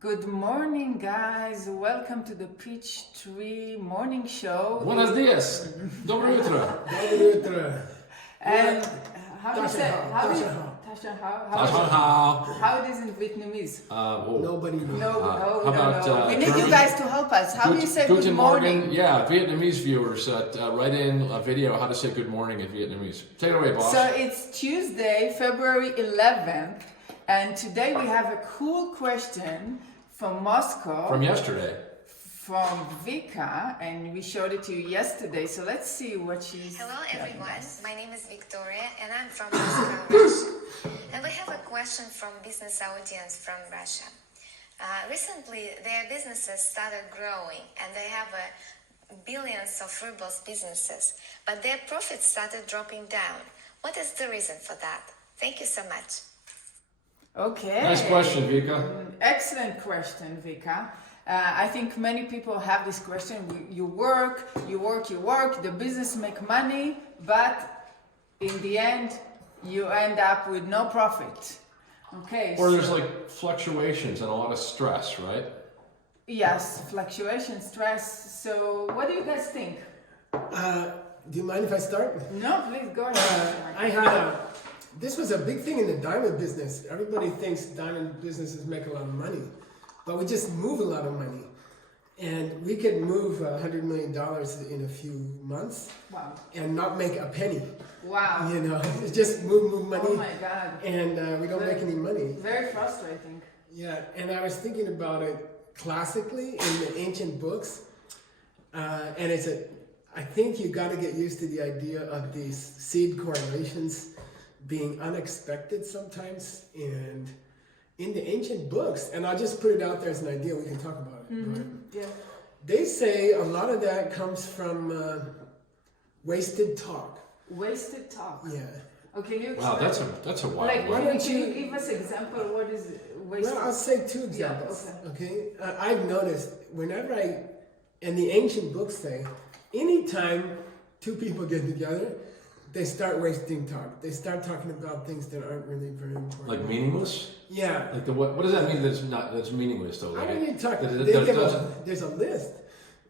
Good morning, guys. Welcome to the Peach Tree Morning Show. Buenos días. Dobro jutro. And how do you say? How it is in Vietnamese? Nobody knows. No, we don't about, know. We need German? you guys to help us. How do you say good morning? Yeah, Vietnamese viewers, write in a video how to say good morning in Vietnamese. Take it away, boss. So it's Tuesday, February 11th, and today we have a cool question from Moscow. From yesterday. From Vika, and we showed it to you yesterday. So let's see what she's. Hello everyone, my name is Victoria and I'm from Moscow, Russia. And we have a question from business audience from Russia. Recently, their businesses started growing and they have billions of rubles businesses, but their profits started dropping down. What is the reason for that? Thank you so much. Okay. Nice question, Vika. Excellent question, Vika. I think many people have this question. You work, the business make money, but in the end, you end up with no profit. Okay. Or there's like fluctuations and a lot of stress, right? Yes, fluctuation, stress. So what do you guys think? Do you mind if I start? No, please go ahead. This was a big thing in the diamond business. Everybody thinks diamond businesses make a lot of money, but we just move a lot of money. And we could move $100 million in a few months. Wow. And not make a penny. Wow. You know, just move money. Oh my God. And we don't make any money. Very frustrating. Yeah, and I was thinking about it classically in the ancient books. And I think you got to get used to the idea of these seed correlations being unexpected sometimes. And in the ancient books, and I'll just put it out there as an idea, we can talk about it. Mm-hmm. Right? Yeah. They say a lot of that comes from wasted talk. Wasted talk. Yeah. Okay, can you Wow, explain? that's a wild Like, one. can you give us example? What is wasted? Well, I'll say two examples. Yeah, Okay. I've noticed whenever and the ancient books say, anytime two people get together, they start wasting talk. They start talking about things that aren't really very important. Like meaningless? Yeah. Like what does that mean that's meaningless though? How Like do you talk? that it They give doesn't- there's a list.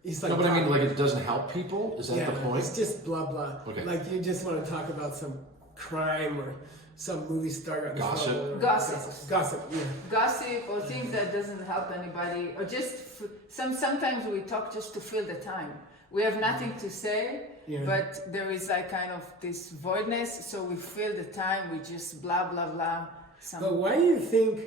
It's like no, but I mean like it doesn't help people? Is that yeah, the point? it's just blah blah. Okay. Like you just want to talk about some crime or some movie star got in Gossip. trouble or Gossip. Yeah. Gossip or things that doesn't help anybody, or just sometimes we talk just to fill the time. We have nothing to say, Yeah. but there is like kind of this voidness, so we fill the time with just blah blah blah. But why do you think?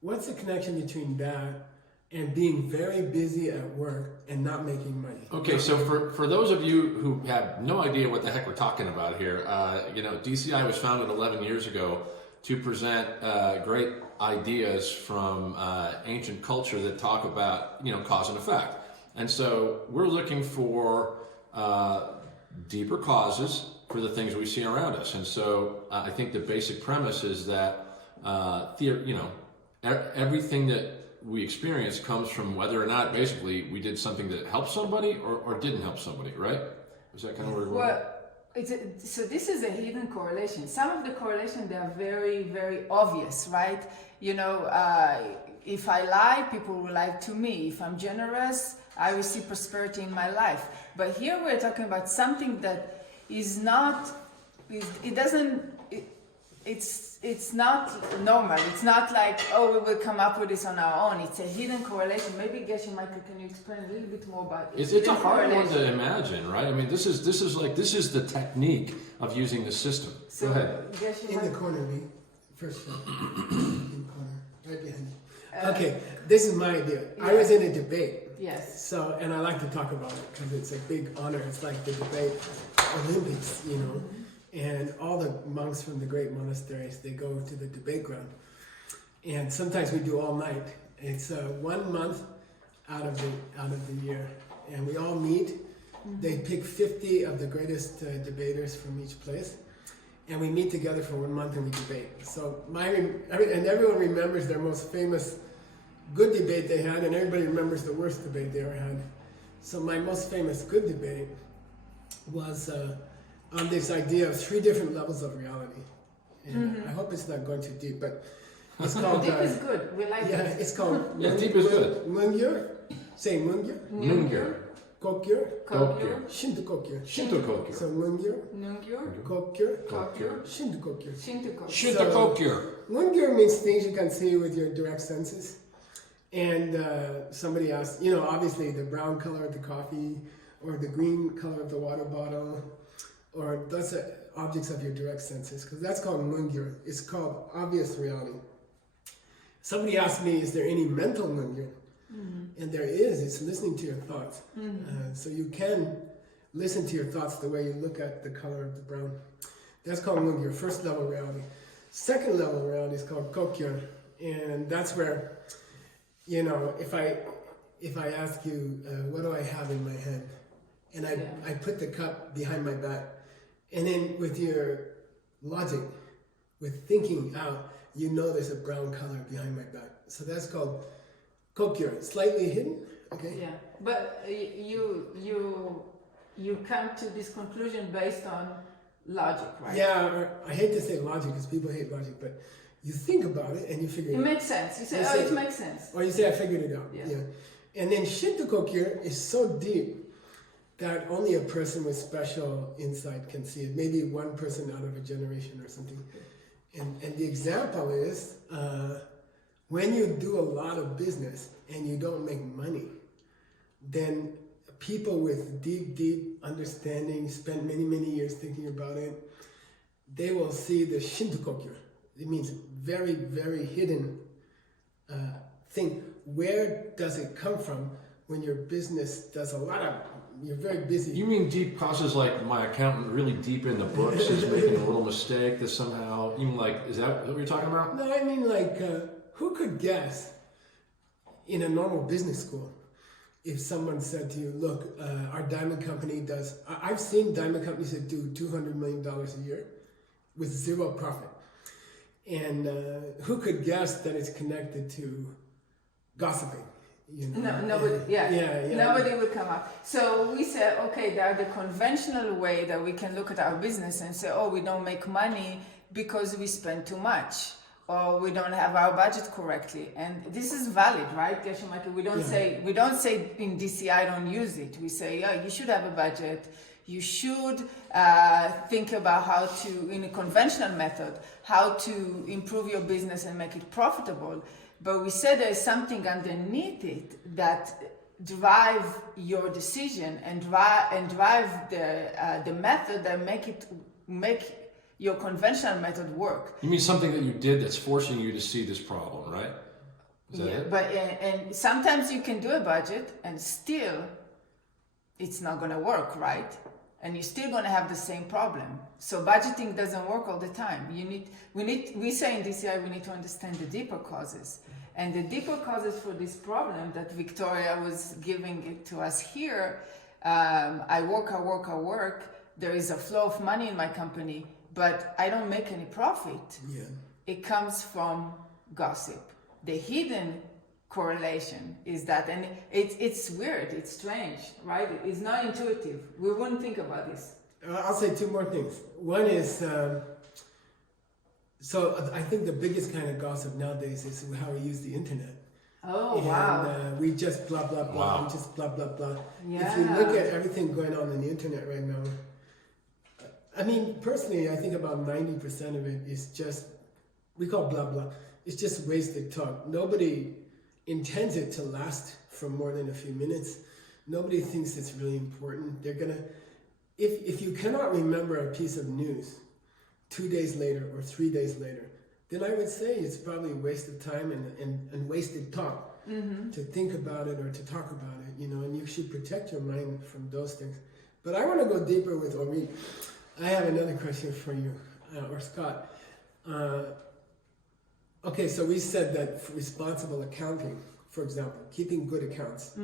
What's the connection between that and being very busy at work and not making money? Okay, so for those of you who have no idea what the heck we're talking about here, DCI was founded 11 years ago to present great ideas from ancient culture that talk about, cause and effect. And so we're looking for deeper causes for the things we see around us. And so I think the basic premise is that, everything that we experience comes from whether or not basically we did something that helped somebody or didn't help somebody, right? Is that kind of where we're going? Well, so this is a hidden correlation. Some of the correlations, they are very, very obvious, right? If I lie, people will lie to me. If I'm generous, I will see prosperity in my life. But here we're talking about something that is not, it's not normal. It's not like, we will come up with this on our own. It's a hidden correlation. Maybe Geshe, Michael, can you explain a little bit more about it? It's a hard one to imagine, right? I mean, this is the technique of using the system. So, go ahead. Geshe, In the Michael. corner, me. First one. In the corner, right behind you. Okay, this is my idea. I was in a debate. Yes. So, and I like to talk about it because it's a big honor. It's like the debate Olympics, And all the monks from the great monasteries, they go to the debate ground. And sometimes we do all night. It's 1 month out of the year. And we all meet. They pick 50 of the greatest debaters from each place. And we meet together for 1 month and we debate. So and everyone remembers their most famous good debate they had, and everybody remembers the worst debate they ever had. So my most famous good debate was on this idea of 3 different levels of reality. And I hope it's not going too deep, but It's called. Deep is good. We like Yeah, it. it's called. Yeah, deep is good. Mungyur. Say Mungyur. Nungyur. Kokyur. Kokyu. Shinto Kokyur. Shinto Kokyur. So Mungyur. Nungyur. Kokyur. Kokyu. Shinto Kokyur. Shinto-kokyu. Shinto Kokyur. Mungyur means things you can see with your direct senses. And somebody asked, obviously the brown color of the coffee or the green color of the water bottle, or those are objects of your direct senses, because that's called mungyur. It's called obvious reality. Somebody asked me, is there any mental mungyur? And there is. It's listening to your thoughts. So you can listen to your thoughts the way you look at the color of the brown. That's called mungyur, first level reality. Second level reality is called kokyur, and that's where, if I ask you, what do I have in my hand? And I put the cup behind my back. And then with your logic, with thinking out, there's a brown color behind my back. So that's called kokyur, slightly hidden. Okay. Yeah, but you come to this conclusion based on logic, right? Yeah, or I hate to say logic because people hate logic, but you think about it and you figure It it out. makes sense. You say, it makes sense. Or you say, I figured it out. Yeah. And then Shinto Kokyur is so deep that only a person with special insight can see it. Maybe one person out of a generation or something. And the example is, when you do a lot of business and you don't make money, then people with deep understanding, spend many years thinking about it, they will see the Shinto Kokyur. It means very, very hidden thing. Where does it come from when your business does a lot of, you're very busy. You mean deep causes like my accountant really deep in the books is making a little mistake that somehow, even like, is that what you're talking about? No, I mean like, who could guess in a normal business school if someone said to you, look, our diamond company does, I've seen diamond companies that do $200 million a year with zero profit. And who could guess that it's connected to gossiping? No, nobody. Nobody would come up. So we said, okay, there are the conventional way that we can look at our business and say, oh, we don't make money because we spend too much, or we don't have our budget correctly. And this is valid, right, Yashimaki? We don't say in DCI don't use it. We say, yeah, you should have a budget. You should think about how to, in a conventional method, how to improve your business and make it profitable. But we said there's something underneath it that drive your decision and drive the method that make your conventional method work. You mean something that you did that's forcing you to see this problem, right? Is that it? But and sometimes you can do a budget and still it's not going to work, right? And you're still going to have the same problem. So budgeting doesn't work all the time. We say in DCI we need to understand the deeper causes. And the deeper causes for this problem that Victoria was giving it to us here, I work. There is a flow of money in my company, but I don't make any profit. Yeah. It comes from gossip. The hidden correlation is that, and it's weird, it's strange, right? It's not intuitive. We wouldn't think about this. I'll say two more things. One is, so I think the biggest kind of gossip nowadays is how we use the internet. Oh, and, wow. we just blah, blah, blah, Wow. we just blah, blah, blah. Yeah. If you look at everything going on the internet right now, I mean, personally, I think about 90% of it is just, we call blah, blah. It's just wasted talk. Nobody intends it to last for more than a few minutes. Nobody thinks it's really important. They're gonna, if you cannot remember a piece of news 2 days later or 3 days later, then I would say it's probably a waste of time and wasted talk to think about it or to talk about it, and you should protect your mind from those things. But I want to go deeper with Ori. I have another question for you, or Scott. Okay, so we said that responsible accounting, for example, keeping good accounts,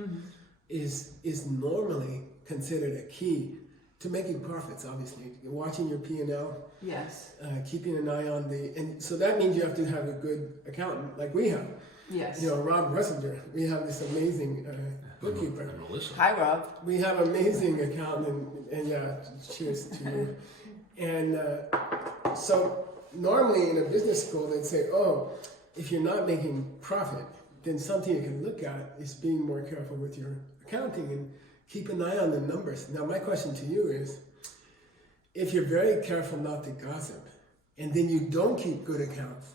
is normally considered a key to making profits, obviously. Watching your P&L, Yes. keeping an eye on and so that means you have to have a good accountant, like we have. Yes. Rob Russinger, we have this amazing bookkeeper. And Melissa. Hi, Rob. We have amazing accountant, and yeah, cheers to you. And so normally in a business school, they'd say, oh, if you're not making profit, then something you can look at is being more careful with your accounting and keep an eye on the numbers. Now, my question to you is, if you're very careful not to gossip, and then you don't keep good accounts,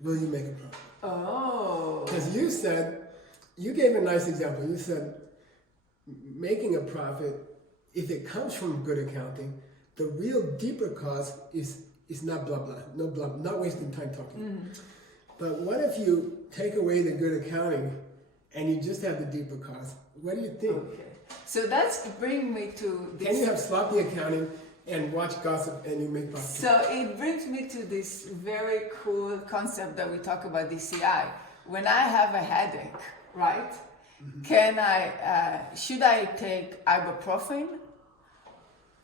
will you make a profit? Oh. Because you gave a nice example. You said making a profit, if it comes from good accounting, the real deeper cause is not blah blah, no blah, not wasting time talking. Mm-hmm. But what if you take away the good accounting and you just have the deeper cause? What do you think? Okay. So that's bring me to this. Can you have sloppy accounting and watch gossip and you make profit? So it brings me to this very cool concept that we talk about DCI. When I have a headache, right? Mm-hmm. Should I take ibuprofen?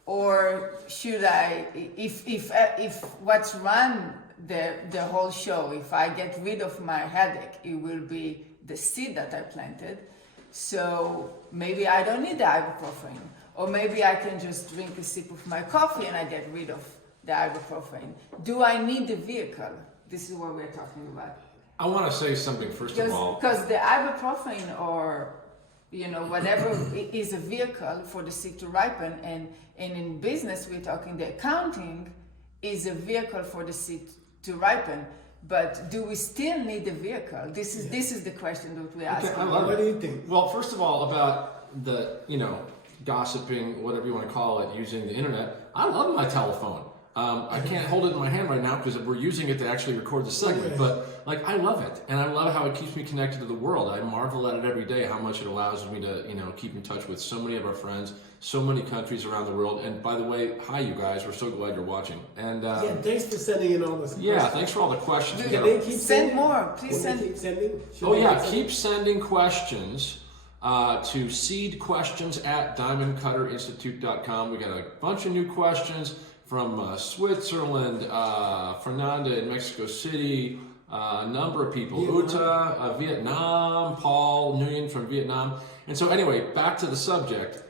Or should I, if what's run the whole show, if I get rid of my headache, it will be the seed that I planted. So maybe I don't need the ibuprofen. Or maybe I can just drink a sip of my coffee and I get rid of the ibuprofen. Do I need the vehicle? This is what we're talking about. I want to say something first of all. Because the ibuprofen or whatever is a vehicle for the seed to ripen, and in business we're talking the accounting is a vehicle for the seed to ripen. But do we still need the vehicle? This is the question that we're asking. I love What it. do you think? Well, first of all, about the gossiping, whatever you want to call it, using the internet. I love my telephone. I can't hold it in my hand right now because we're using it to actually record the segment, but I love it, and I love how it keeps me connected to the world. I marvel at it every day, how much it allows me to keep in touch with so many of our friends, so many countries around the world. And by the way, hi you guys, we're so glad you're watching. And thanks for sending in all this. yeah, thanks for all the questions. Can they keep Send more, please send. Keep sending? Keep sending questions to seedquestions@diamondcutterinstitute.com. We got a bunch of new questions from Switzerland, Fernanda in Mexico City, a number of people, Uta, Vietnam, Paul Nguyen from Vietnam. And so anyway, back to the subject,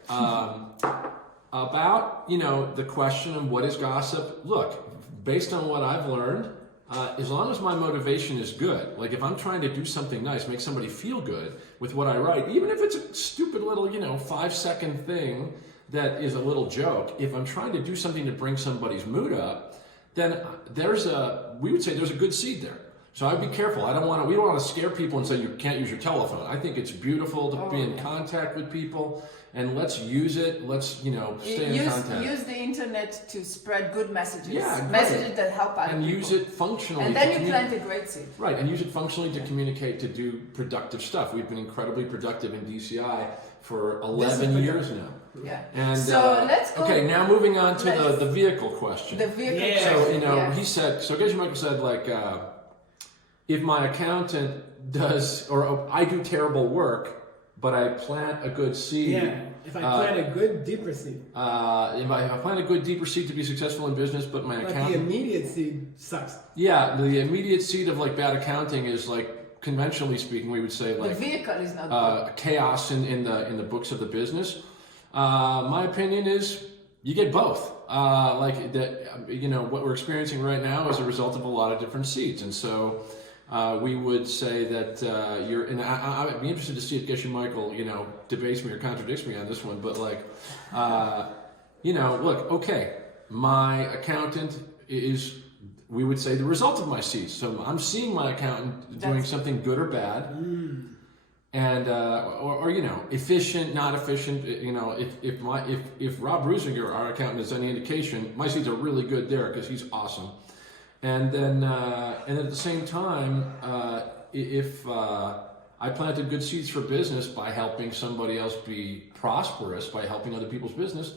about, the question of what is gossip. Look, based on what I've learned, as long as my motivation is good, like if I'm trying to do something nice, make somebody feel good with what I write, even if it's a stupid little, 5-second thing that is a little joke, if I'm trying to do something to bring somebody's mood up, then we would say there's a good seed there. So I'd be careful. We don't want to scare people and say you can't use your telephone. I think it's beautiful to be in contact with people, and let's use it. Let's, stay in contact. Use the internet to spread good messages. Yeah, messages that help other and people. use it functionally. And then you plant a great seed. Right, and use it functionally to communicate, to do productive stuff. We've been incredibly productive in DCI for 11 years now. Yeah. And so let's go. Okay, now moving on to the vehicle question. The vehicle Yeah. question. He said, so Geshe Michael said, if my accountant does, or I do terrible work, but I plant a good seed. Yeah, if I plant a good deeper seed. If I plant a good deeper seed to be successful in business, but my But accountant. the immediate seed sucks. Yeah, the immediate seed of bad accounting is conventionally speaking, we would say The vehicle is not good. chaos in the books of the business. My opinion is you get both. What we're experiencing right now is a result of a lot of different seeds, and so we would say that you're. And I'd be interested to see if Geshe Michael, debates me or contradicts me on this one. But look, okay, my accountant is. We would say the result of my seeds. So I'm seeing my accountant doing something good or bad, and or efficient, not efficient. If Rob Rusinger, our accountant, is any indication, my seeds are really good there because he's awesome. And then and at the same time, if I planted good seeds for business by helping somebody else be prosperous, by helping other people's business.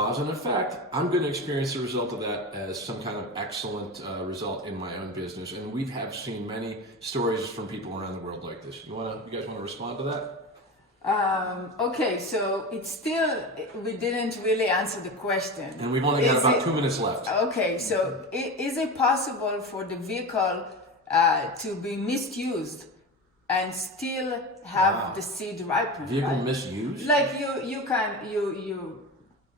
Cause and effect, I'm going to experience the result of that as some kind of excellent result in my own business. And we have seen many stories from people around the world like this. You guys want to respond to that? Okay, so we didn't really answer the question. And we've only got about 2 minutes left. Okay, so is it possible for the vehicle to be misused and still have the seed ripen? Vehicle misused? Like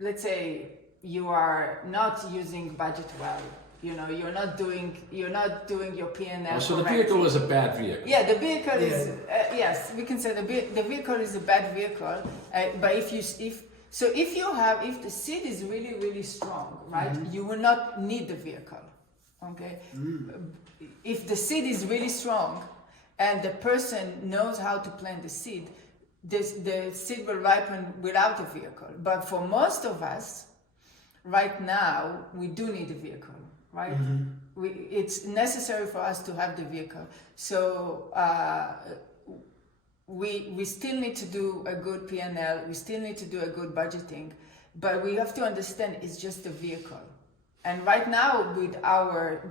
let's say you are not using budget well, You know, you're not doing your P&L. So the correctly. vehicle is a bad vehicle. Yeah, the vehicle is yes. We can say the vehicle is a bad vehicle. But if the seed is really really strong, right? You will not need the vehicle. Okay. If the seed is really strong, and the person knows how to plant the seed, the seed will ripen without a vehicle. But for most of us, right now, we do need a vehicle, right? It's necessary for us to have the vehicle. So we still need to do a good P&L. We still need to do a good budgeting. But we have to understand it's just a vehicle. And right now, with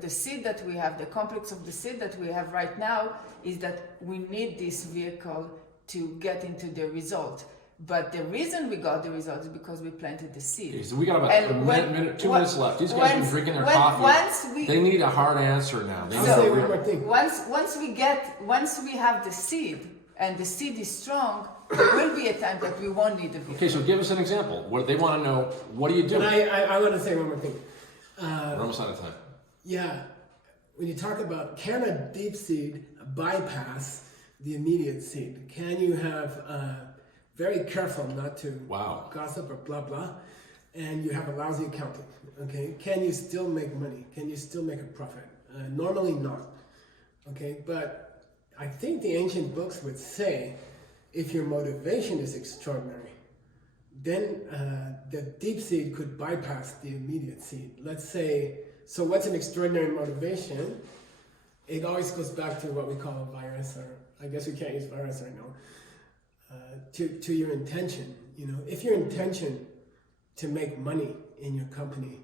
the seed that we have, the complex of the seed that we have right now, is that we need this vehicle to get into the result. But the reason we got the result is because we planted the seed. Okay, so we got about 2 minutes left. These guys have been drinking their coffee. They need a hard answer now. I'll say one more thing. Once we have the seed, and the seed is strong, there will be a time that we won't need the vehicle. Okay, so give us an example. What they want to know, what do you do? And I want to say one more thing. We're almost out of time. Yeah, when you talk about, can a deep seed bypass the immediate seed? Can you have very careful not to gossip or blah blah, and you have a lousy accountant? Okay, can you still make money? Can you still make a profit? Normally not. Okay, but I think the ancient books would say, if your motivation is extraordinary, then the deep seed could bypass the immediate seed. Let's say, so what's an extraordinary motivation? It always goes back to what we call a virus, or I guess we can't use virus right now, to your intention. You know, if your intention to make money in your company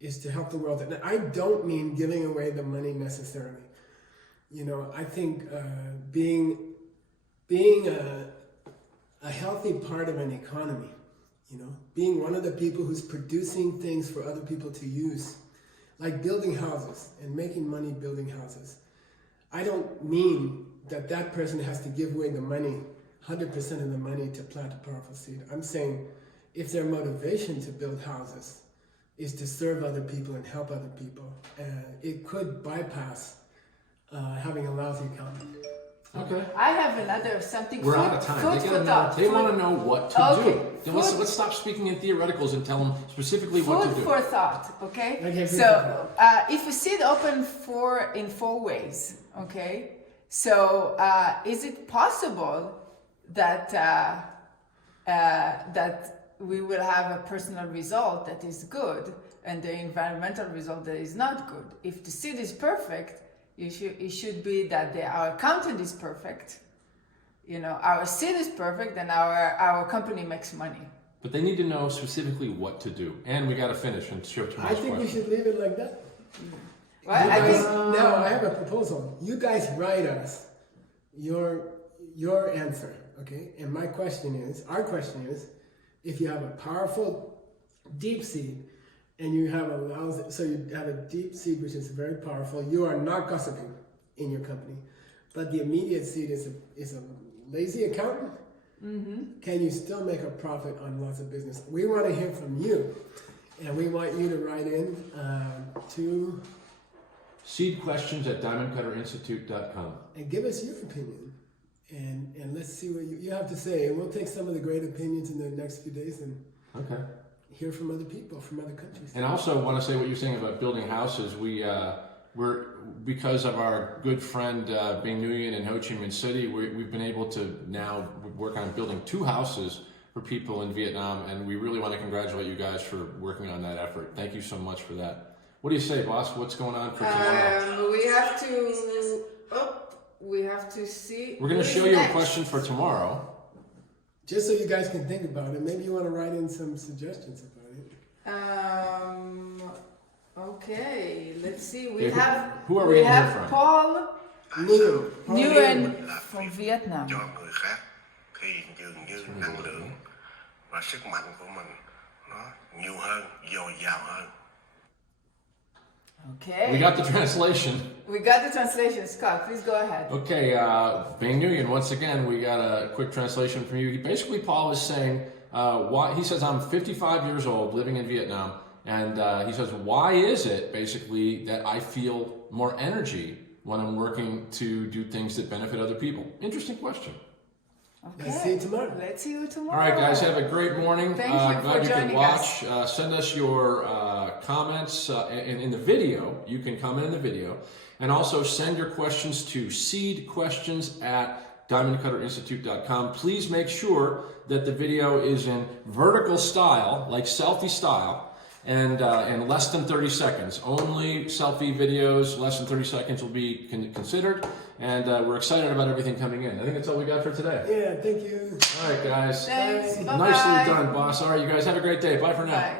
is to help the world, and I don't mean giving away the money necessarily. You know, I think being a healthy part of an economy, you know, being one of the people who's producing things for other people to use, like building houses and making money building houses. I don't mean that person has to give away the money, 100% of the money, to plant a powerful seed. I'm saying if their motivation to build houses is to serve other people and help other people, it could bypass having a lousy accountant. Okay. I have another something. We're out of time. They want to know what to do. Let's stop speaking in theoreticals and tell them specifically what to do. Food for thought, okay? So if a seed open in four ways, okay? So is it possible that that we will have a personal result that is good and the environmental result that is not good? If the seed is perfect, it should be that our accountant is perfect, you know, our seed is perfect, and our company makes money. But they need to know specifically what to do. And we got to finish and show tomorrow's I think question. we should leave it like that. Well, Now I have a proposal. You guys write us your answer, okay? And our question is, if you have a powerful deep seed, and you have a deep seed which is very powerful, you are not gossiping in your company, but the immediate seed is a lazy accountant. Can you still make a profit on lots of business? We want to hear from you, and we want you to write in to seedquestions@diamondcutterinstitute.com and give us your opinion, and let's see what you have to say, and we'll take some of the great opinions in the next few days and hear from other people from other countries. And I also want to say what you're saying about building houses. We're because of our good friend Bing Nguyen in Ho Chi Minh City, we've been able to now work on building 2 houses for people in Vietnam, and we really want to congratulate you guys for working on that effort. Thank you so much for that. What do you say, boss? What's going on for tomorrow? We have to see. We're going to show you a question for tomorrow. Just so you guys can think about it. Maybe you want to write in some suggestions about it. Okay, let's see. Who are we hearing from? Paul Nguyen from Vietnam. Cho người khác thì dường như năng lượng và sức mạnh của mình nó nhiều hơn, dồi dào hơn. Okay. We got the translation. We got the translation. Scott, please go ahead. Okay, Bing Nguyen, once again, we got a quick translation from you. Basically, Paul is saying, he says, I'm 55 years old, living in Vietnam, And he says, why is it basically that I feel more energy when I'm working to do things that benefit other people? Interesting question. Okay. Let's see you tomorrow. Let's see you tomorrow. All right, guys, have a great morning. Thank you glad for you could joining watch. Send us your comments in the video. You can comment in the video. And also send your questions to seedquestions@diamondcutterinstitute.com. Please make sure that the video is in vertical style, like selfie style, and in less than 30 seconds. Only selfie videos, less than 30 seconds will be considered. And we're excited about everything coming in. I think that's all we got for today. Yeah, thank you. All right, guys. Thanks. Bye-bye. Nicely done, boss. All right, you guys have a great day. Bye for now. Bye.